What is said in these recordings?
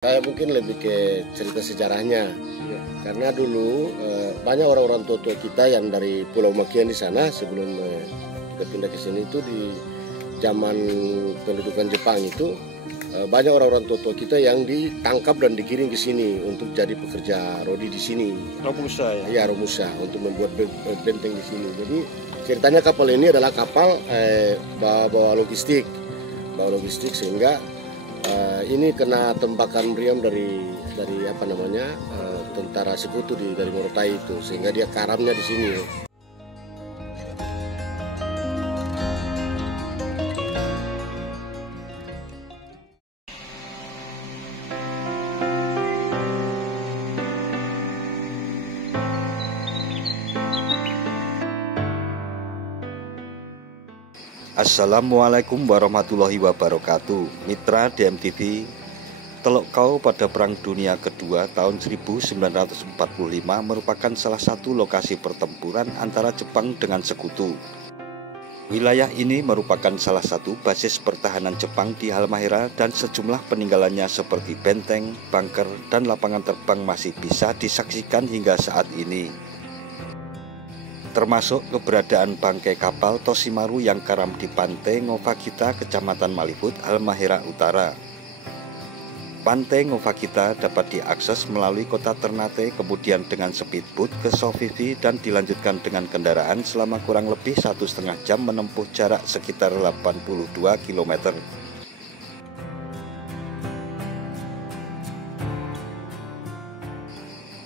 Saya mungkin lebih ke cerita sejarahnya, karena dulu banyak orang-orang tua-tua kita yang dari Pulau Makian di sana sebelum kita pindah ke sini itu di zaman pendudukan Jepang itu banyak orang-orang tua-tua kita yang ditangkap dan dikirim ke sini untuk jadi pekerja rodi di sini. Romusa ya? Ya, Romusa, untuk membuat benteng di sini. Jadi ceritanya kapal ini adalah kapal bawa logistik sehingga ini kena tembakan meriam dari tentara sekutu dari Morotai itu, sehingga dia karamnya di sini. Assalamualaikum warahmatullahi wabarakatuh. Mitra DMTV, Teluk Kau pada Perang Dunia Kedua tahun 1945 merupakan salah satu lokasi pertempuran antara Jepang dengan sekutu. Wilayah ini merupakan salah satu basis pertahanan Jepang di Halmahera, dan sejumlah peninggalannya seperti benteng, bunker, dan lapangan terbang masih bisa disaksikan hingga saat ini. Termasuk keberadaan bangkai kapal Toshimaru yang karam di Pantai Ngofagita, Kecamatan Malibut, Halmahera Utara. Pantai Ngofagita dapat diakses melalui kota Ternate, kemudian dengan speedboat ke Sovivi, dan dilanjutkan dengan kendaraan selama kurang lebih 1,5 jam menempuh jarak sekitar 82 km.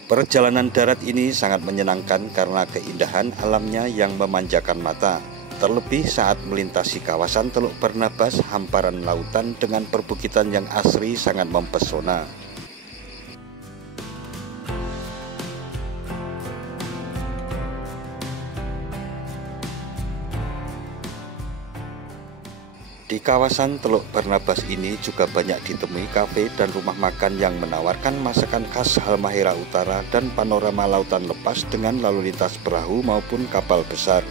Perjalanan darat ini sangat menyenangkan karena keindahan alamnya yang memanjakan mata. Terlebih saat melintasi kawasan Teluk Barnabas, hamparan lautan dengan perbukitan yang asri sangat mempesona. Di kawasan Teluk Barnabas ini juga banyak ditemui kafe dan rumah makan yang menawarkan masakan khas Halmahera Utara dan panorama lautan lepas dengan lalu lintas perahu maupun kapal besar.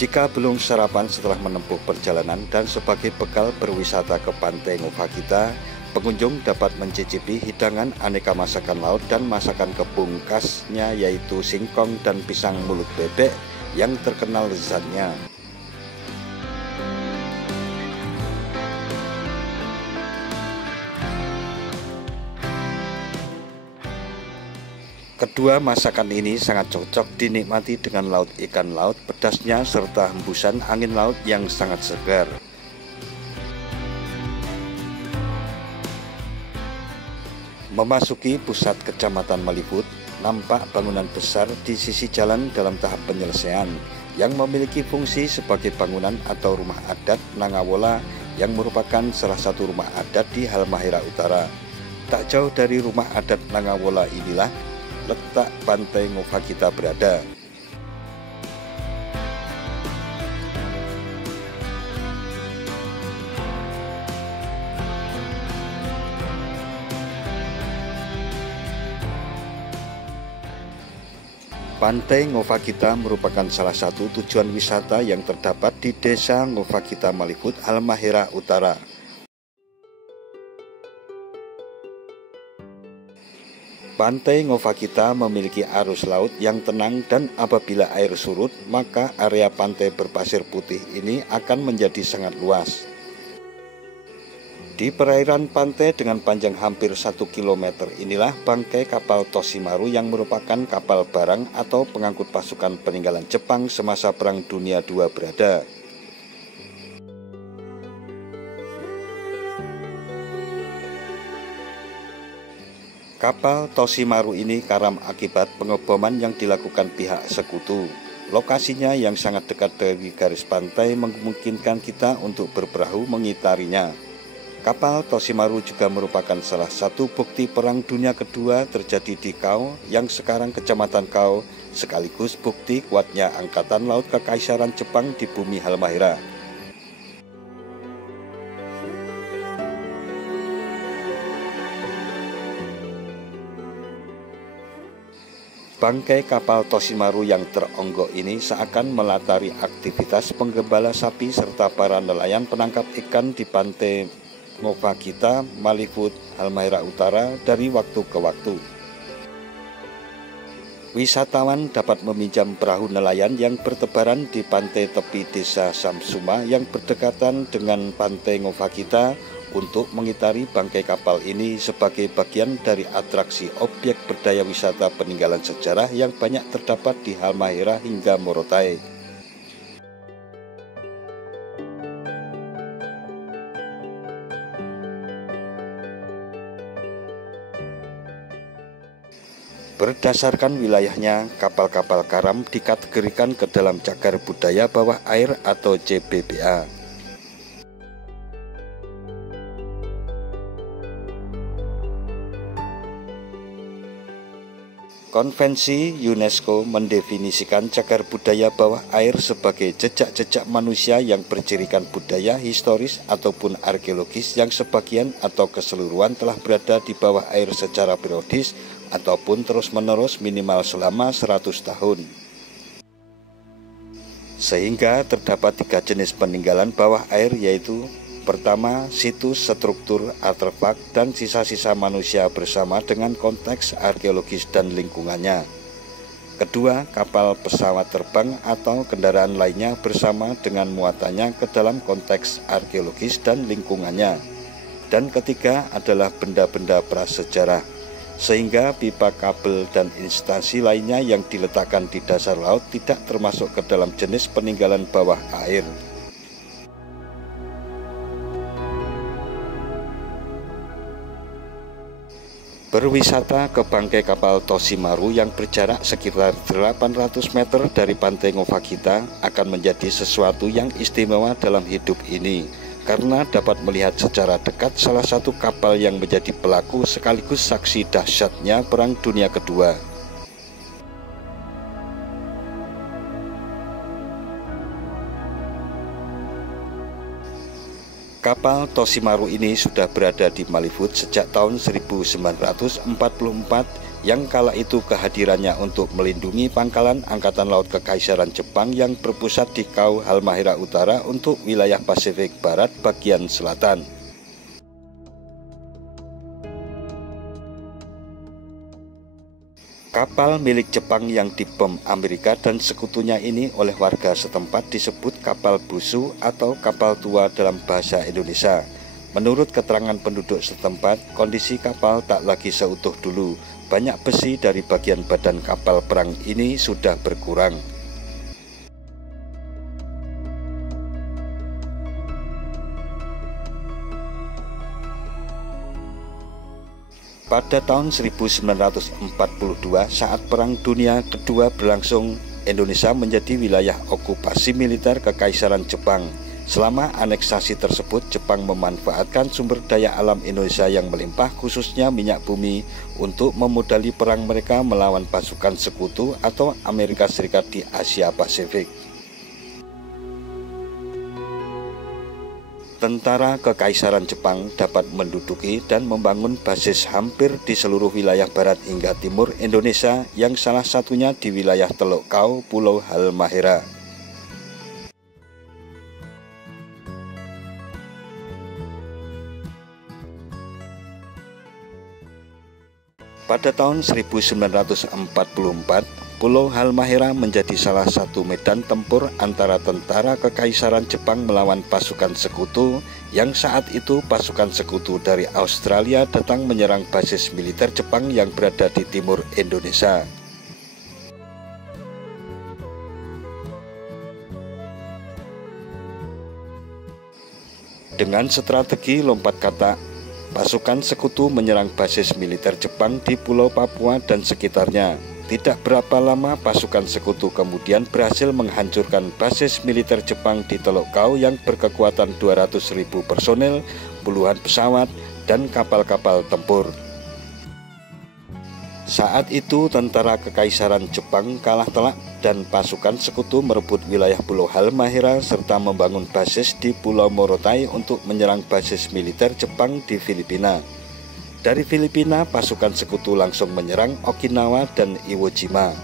Jika belum sarapan setelah menempuh perjalanan dan sebagai bekal berwisata ke Pantai Ngofagita, pengunjung dapat mencicipi hidangan aneka masakan laut dan masakan kebun khasnya, yaitu singkong dan pisang mulut bebek yang terkenal lezatnya. Kedua masakan ini sangat cocok dinikmati dengan laut ikan laut pedasnya serta hembusan angin laut yang sangat segar. Memasuki pusat Kecamatan Malibut, nampak bangunan besar di sisi jalan dalam tahap penyelesaian yang memiliki fungsi sebagai bangunan atau rumah adat Nangawola yang merupakan salah satu rumah adat di Halmahera Utara. Tak jauh dari rumah adat Nangawola inilah letak Pantai Ngofagita berada. Pantai Ngofagita merupakan salah satu tujuan wisata yang terdapat di Desa Ngofagita Malibut, Halmahera Utara. Pantai Ngofagita memiliki arus laut yang tenang, dan apabila air surut, maka area pantai berpasir putih ini akan menjadi sangat luas. Di perairan pantai dengan panjang hampir 1 km inilah bangkai kapal Toshimaru yang merupakan kapal barang atau pengangkut pasukan peninggalan Jepang semasa Perang Dunia II berada. Kapal Toshimaru ini karam akibat pengeboman yang dilakukan pihak sekutu. Lokasinya yang sangat dekat dari garis pantai memungkinkan kita untuk berperahu mengitarinya. Kapal Toshimaru juga merupakan salah satu bukti Perang Dunia Kedua terjadi di Kau, yang sekarang Kecamatan Kau, sekaligus bukti kuatnya Angkatan Laut Kekaisaran Jepang di bumi Halmahera. Bangkai kapal Toshimaru yang teronggok ini seakan melatari aktivitas penggembala sapi serta para nelayan penangkap ikan di Pantai Ngovagita, Malifut, Halmahera Utara dari waktu ke waktu. Wisatawan dapat meminjam perahu nelayan yang bertebaran di pantai tepi desa Samsuma yang berdekatan dengan pantai Ngovagita untuk mengitari bangkai kapal ini sebagai bagian dari atraksi objek berdaya wisata peninggalan sejarah yang banyak terdapat di Halmahera hingga Morotai. Berdasarkan wilayahnya, kapal-kapal karam dikategorikan ke dalam cagar budaya bawah air atau CBBA. Konvensi UNESCO mendefinisikan cagar budaya bawah air sebagai jejak-jejak manusia yang bercirikan budaya historis ataupun arkeologis yang sebagian atau keseluruhan telah berada di bawah air secara periodis ataupun terus-menerus minimal selama 100 tahun. Sehingga terdapat 3 jenis peninggalan bawah air, yaitu pertama, situs, struktur, artefak, dan sisa-sisa manusia bersama dengan konteks arkeologis dan lingkungannya. Kedua, kapal pesawat terbang atau kendaraan lainnya bersama dengan muatannya ke dalam konteks arkeologis dan lingkungannya. Dan ketiga adalah benda-benda prasejarah, sehingga pipa kabel dan instansi lainnya yang diletakkan di dasar laut tidak termasuk ke dalam jenis peninggalan bawah air. Berwisata ke bangkai kapal Toshimaru yang berjarak sekitar 800 meter dari pantai Ngovagita akan menjadi sesuatu yang istimewa dalam hidup ini, karena dapat melihat secara dekat salah satu kapal yang menjadi pelaku sekaligus saksi dahsyatnya Perang Dunia Kedua. Kapal Toshimaru ini sudah berada di Malifut sejak tahun 1944, yang kala itu kehadirannya untuk melindungi pangkalan Angkatan Laut Kekaisaran Jepang yang berpusat di Kau Halmahera Utara untuk wilayah Pasifik Barat bagian selatan. Kapal milik Jepang yang dibom Amerika dan sekutunya ini oleh warga setempat disebut kapal busu atau kapal tua dalam bahasa Indonesia. Menurut keterangan penduduk setempat, kondisi kapal tak lagi seutuh dulu. Banyak besi dari bagian badan kapal perang ini sudah berkurang. Pada tahun 1942, saat Perang Dunia Kedua berlangsung, Indonesia menjadi wilayah okupasi militer Kekaisaran Jepang. Selama aneksasi tersebut, Jepang memanfaatkan sumber daya alam Indonesia yang melimpah, khususnya minyak bumi, untuk memodali perang mereka melawan pasukan sekutu atau Amerika Serikat di Asia Pasifik. Tentara Kekaisaran Jepang dapat menduduki dan membangun basis hampir di seluruh wilayah barat hingga timur Indonesia, yang salah satunya di wilayah Teluk Kau, Pulau Halmahera. Pada tahun 1944, Pulau Halmahera menjadi salah satu medan tempur antara tentara Kekaisaran Jepang melawan pasukan sekutu, yang saat itu pasukan sekutu dari Australia datang menyerang basis militer Jepang yang berada di timur Indonesia. Dengan strategi lompat katak, pasukan sekutu menyerang basis militer Jepang di Pulau Papua dan sekitarnya. Tidak berapa lama pasukan sekutu kemudian berhasil menghancurkan basis militer Jepang di Teluk Kau yang berkekuatan 200.000 personel, puluhan pesawat, dan kapal-kapal tempur. Saat itu tentara Kekaisaran Jepang kalah telak dan pasukan sekutu merebut wilayah Pulau Halmahera serta membangun basis di Pulau Morotai untuk menyerang basis militer Jepang di Filipina. Dari Filipina, pasukan sekutu langsung menyerang Okinawa dan Iwo Jima.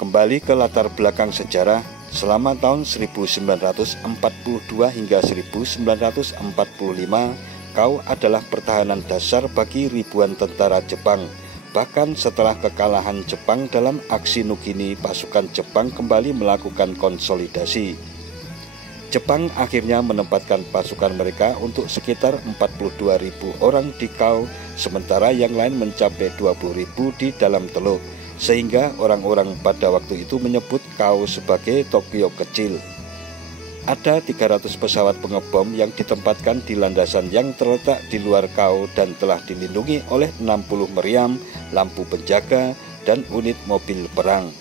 Kembali ke latar belakang sejarah, Selama tahun 1942 hingga 1945, Kau adalah pertahanan dasar bagi ribuan tentara Jepang. Bahkan setelah kekalahan Jepang dalam aksi Nugini, pasukan Jepang kembali melakukan konsolidasi. Jepang akhirnya menempatkan pasukan mereka untuk sekitar 42.000 orang di Kau, sementara yang lain mencapai 20.000 di dalam Teluk, sehingga orang-orang pada waktu itu menyebut Kau sebagai Tokyo kecil. Ada 300 pesawat pengebom yang ditempatkan di landasan yang terletak di luar Kau dan telah dilindungi oleh 60 meriam, lampu penjaga, dan unit mobil perang.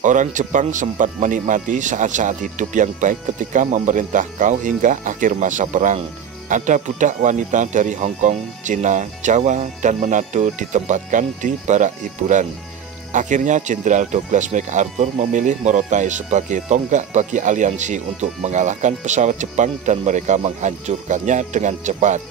Orang Jepang sempat menikmati saat-saat hidup yang baik ketika memerintah Kau hingga akhir masa perang. Ada budak wanita dari Hong Kong, Cina, Jawa, dan Manado ditempatkan di barak hiburan. Akhirnya Jenderal Douglas MacArthur memilih Morotai sebagai tonggak bagi aliansi untuk mengalahkan pesawat Jepang dan mereka menghancurkannya dengan cepat.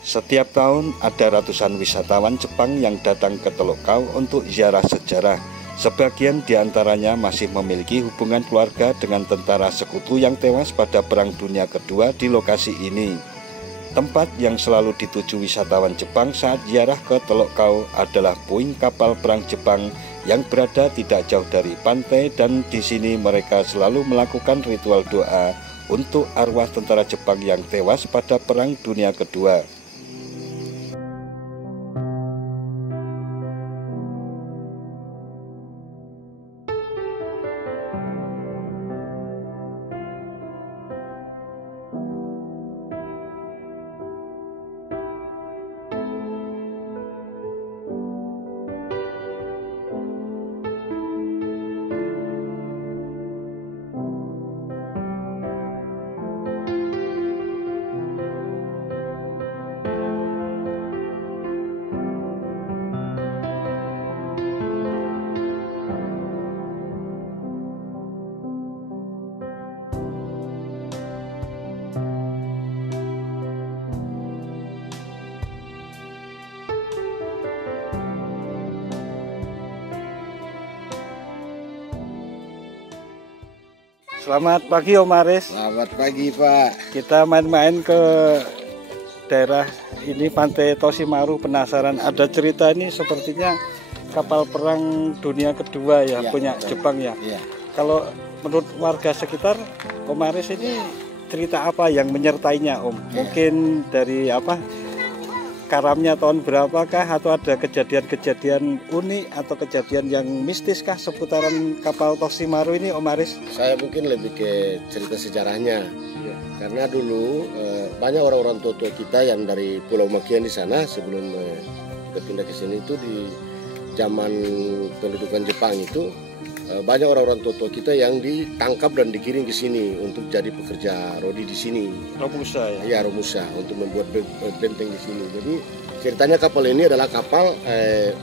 Setiap tahun ada ratusan wisatawan Jepang yang datang ke Teluk Kau untuk ziarah sejarah. Sebagian diantaranya masih memiliki hubungan keluarga dengan tentara sekutu yang tewas pada Perang Dunia Kedua di lokasi ini. Tempat yang selalu dituju wisatawan Jepang saat ziarah ke Teluk Kau adalah puing kapal perang Jepang yang berada tidak jauh dari pantai, dan di sini mereka selalu melakukan ritual doa untuk arwah tentara Jepang yang tewas pada Perang Dunia Kedua. Selamat pagi Om Aris. Selamat pagi Pak. Kita main-main ke daerah ini, Pantai Toshimaru. Penasaran, ada cerita ini sepertinya kapal perang dunia kedua ya, punya betul. Jepang ya. Kalau menurut warga sekitar, Om Aris, ini cerita apa yang menyertainya Om? Mungkin dari apa, karamnya tahun berapakah, atau ada kejadian-kejadian unik atau kejadian yang mistis kah seputaran kapal Toshimaru ini Om Aris? Saya mungkin lebih ke cerita sejarahnya, karena dulu banyak orang-orang tua kita yang dari Pulau Makian di sana sebelum kita pindah ke sini itu di zaman pendudukan Jepang itu banyak orang-orang tua kita yang ditangkap dan dikirim ke sini untuk jadi pekerja rodi di sini. Romusa ya? Iya, Romusa, untuk membuat benteng di sini. Jadi ceritanya kapal ini adalah kapal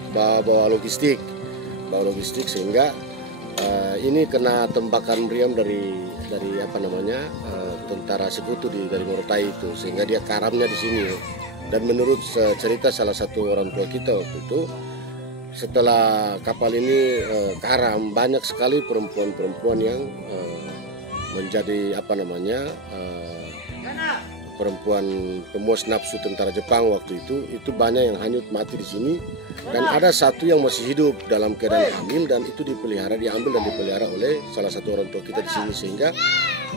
bawa logistik, sehingga ini kena tembakan meriam dari apa namanya tentara sekutu dari Morotai itu, sehingga dia karamnya di sini. Dan menurut cerita salah satu orang tua kita waktu itu, setelah kapal ini karam, banyak sekali perempuan-perempuan yang menjadi apa namanya perempuan pemuas nafsu tentara Jepang waktu itu banyak yang hanyut mati di sini, dan ada satu yang masih hidup dalam keadaan hamil, dan itu diambil dan dipelihara oleh salah satu orang tua kita di sini, sehingga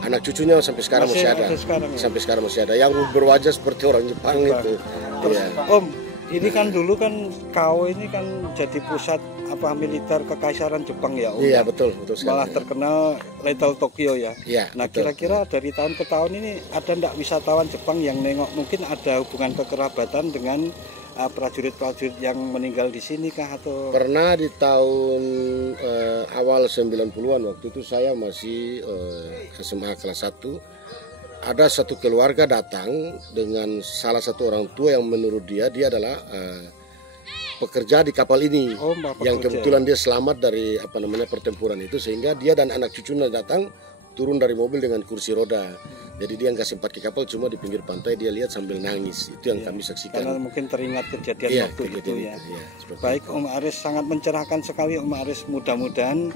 anak cucunya sampai sekarang masih ada. Sampai sekarang masih ada yang berwajah seperti orang Jepang itu. Terus, Om, ini kan dulu kan Kau ini kan jadi pusat apa militer kekaisaran Jepang ya Om? Iya, betul sekali. Malah terkenal Little Tokyo ya. Iya, nah kira-kira dari tahun ke tahun ini ada enggak wisatawan Jepang yang nengok, mungkin ada hubungan kekerabatan dengan prajurit-prajurit yang meninggal di sini kah, atau? Pernah di tahun awal 90-an, waktu itu saya masih SMA kelas 1. Ada satu keluarga datang dengan salah satu orang tua yang menurut dia adalah pekerja di kapal ini, yang kebetulan dia selamat dari apa namanya pertempuran itu, sehingga dia dan anak cucunya datang turun dari mobil dengan kursi roda. Jadi dia nggak sempat ke kapal, cuma di pinggir pantai dia lihat sambil nangis. Itu yang kami saksikan. Karena mungkin teringat kejadian waktu itu ya. Baik Om Aris, sangat mencerahkan sekali Om Aris. Mudah-mudahan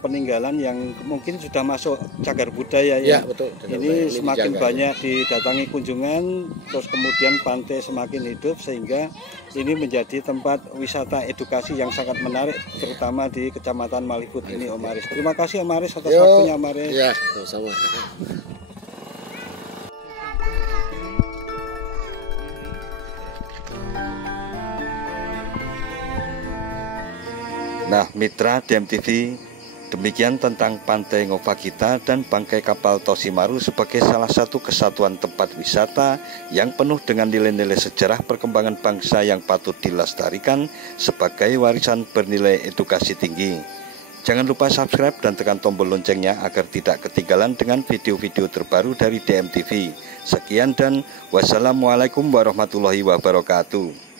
peninggalan yang mungkin sudah masuk cagar budaya ya. Betul. Ini semakin banyak didatangi kunjungan, terus kemudian pantai semakin hidup sehingga ini menjadi tempat wisata edukasi yang sangat menarik, terutama di Kecamatan Malihut ini Om Aris. Terima kasih Om Aris atas waktunya Om Aris. Ya, sama. Nah, mitra DMTV, demikian tentang Pantai Ngopakita dan bangkai kapal Toshimaru sebagai salah satu kesatuan tempat wisata yang penuh dengan nilai-nilai sejarah perkembangan bangsa yang patut dilestarikan sebagai warisan bernilai edukasi tinggi. Jangan lupa subscribe dan tekan tombol loncengnya agar tidak ketinggalan dengan video-video terbaru dari DMTV. Sekian dan wassalamualaikum warahmatullahi wabarakatuh.